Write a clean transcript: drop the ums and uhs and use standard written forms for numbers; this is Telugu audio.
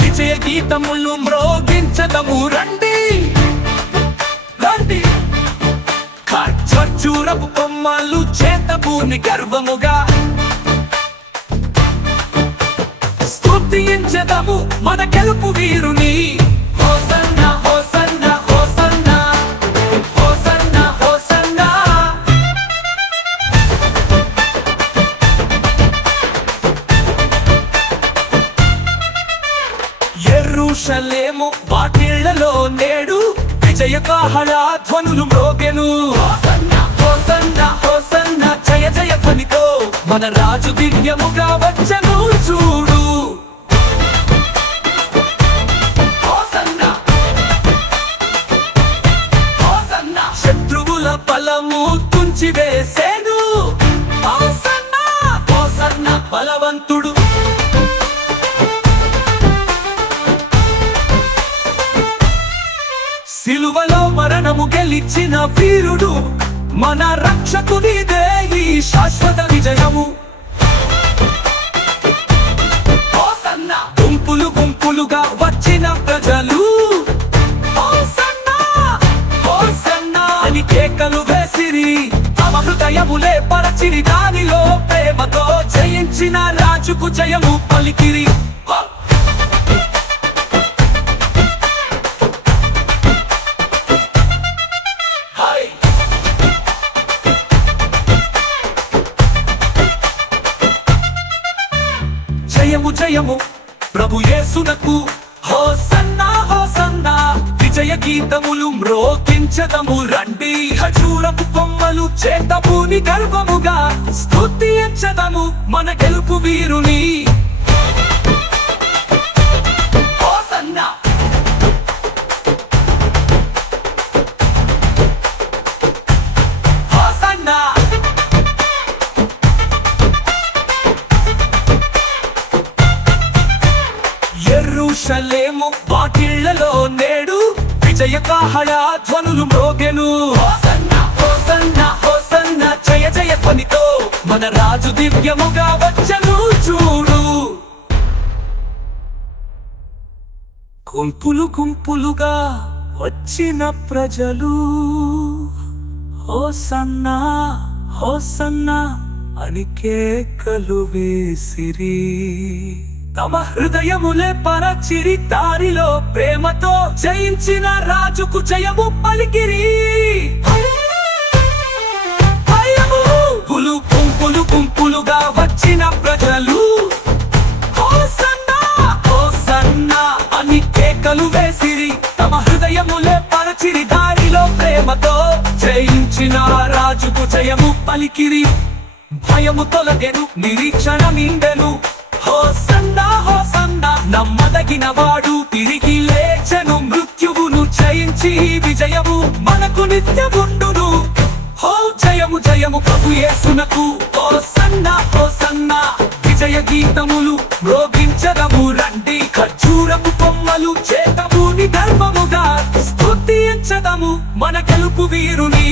విజయ గీతములు మ్రోగించదము రండి రండి. ఖర్జూరపు కొమ్మలు చేతబూని గర్వముగా స్తుతించదము మన గెలుపు వీరుని. హోసన్నా హోసన్నా హోసన్నా హోసన్నా హోసన్నా. యెరూషలేము వాకిళ్లలో నేడు విజయ కాహళ ధ్వనులు మ్రోగెను. హోసన్నా హోసన్నా హోసన్నా జయ జయ ధ్వనితో మన రాజు దివ్యముగా వచ్చెను చూడు. శత్రువుల బలము తుంచివేసేను. హోసన్నా హోసన్నా బలవంతుడు. సిలువలో మరణము గెలిచిన వీరుడు మన రక్షకునిదే ఈ శాశ్వత విజయము. హోసన్నా గుంపులు గుంపులుగా వచ్చిన ప్రజలు హోసన్నా హోసన్నా అని కేకలు వేసిరి. తమ హృదయములే పరచిరి, దానిలో ప్రేమతో జయించిన రాజుకు జయము పలికిరి. జయము జయము ప్రభు యేసునకు. హోసన్నా హోసన్నా విజయ గీతములు మ్రోగించదము రండి. ఖర్జూరపు కొమ్మలు చేతబూని గర్వముగా స్తుతించదము మన గెలుపు వీరుని. హోసన్నా హోసన్నా. యెరూషలేము వాకిళ్లలో నేడు విజయ కాహళ ధ్వనులు మ్రోగెను. హోసన్నా హోసన్నా హోసన్నా జయ జయ ధ్వనితో మన రాజు దివ్యముగా వచ్చెను చూడు. గుంపులు గుంపులుగా వచ్చిన ప్రజలు హోసన్నా హోసన్నా అని కేకలు వేసిరి. తమ హృదయములే పరచిరి, దారిలో ప్రేమతో జయించిన రాజుకు జయము పలికిరి. గుంపులు గుంపులుగా వచ్చిన ప్రజలు హోసన్నా హోసన్నా అని కేకలు వేసిరి. తమ హృదయములే పరచిరి, దారిలో ప్రేమతో జయించిన రాజుకు జయము పలికిరి. భయము తొలగెను, నిరీక్షణ నిండెను. హోసన్నా హోసన్నా నమ్మదగిన వాడు తిరిగి లేచెను. మృత్యువును జయించి విజయము మనకు నిత్యముండును. హో జయము జయము ప్రభు యేసునకు. హోసన్నా హోసన్నా విజయ గీతములు మ్రోగించదము రండి. ఖర్జూరపు కొమ్మలు చేతబూని గర్వముగా స్తుతించదము మన గెలుపు వీరుని.